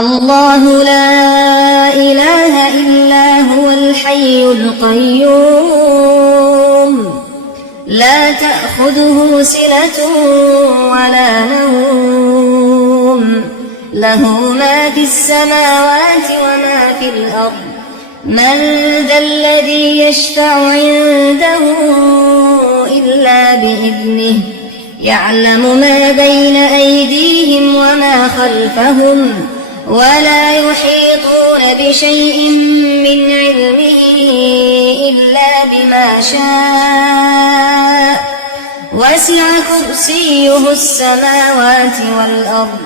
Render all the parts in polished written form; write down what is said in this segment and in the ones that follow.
الله لا إله إلا هو الحي القيوم لا تأخذه سنة ولا نوم له ما في السماوات وما في الأرض من ذا الذي يشفع عنده إلا بإذنه يعلم ما بين أيديهم وما خلفهم ولا يحيطون بشيء من علمه إلا بما شاء وسع كرسيه السماوات والأرض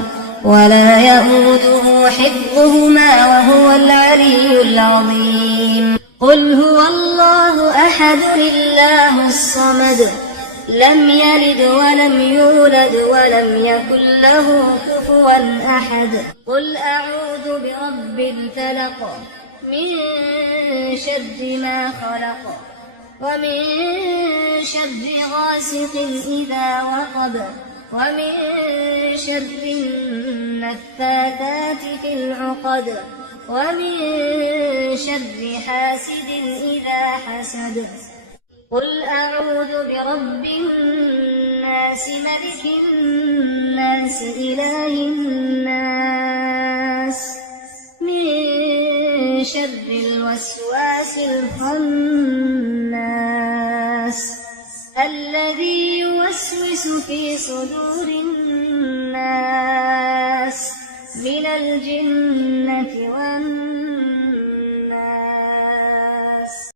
ولا يئوده حفظهما وهو العلي العظيم قل هو الله أحد الله الصمد لم يلد ولم يولد ولم يكن له كفوا أحد قل أعوذ برب الفلق من شر ما خلق ومن شر غاسق إذا وقب ومن شر النفاثات في العقد ومن شر حاسد إذا حسد قل أعوذ برب الناس ملك الناس إله الناس من شر الوسواس الخناس الذي يوسوس في صدور الناس من الجنة والناس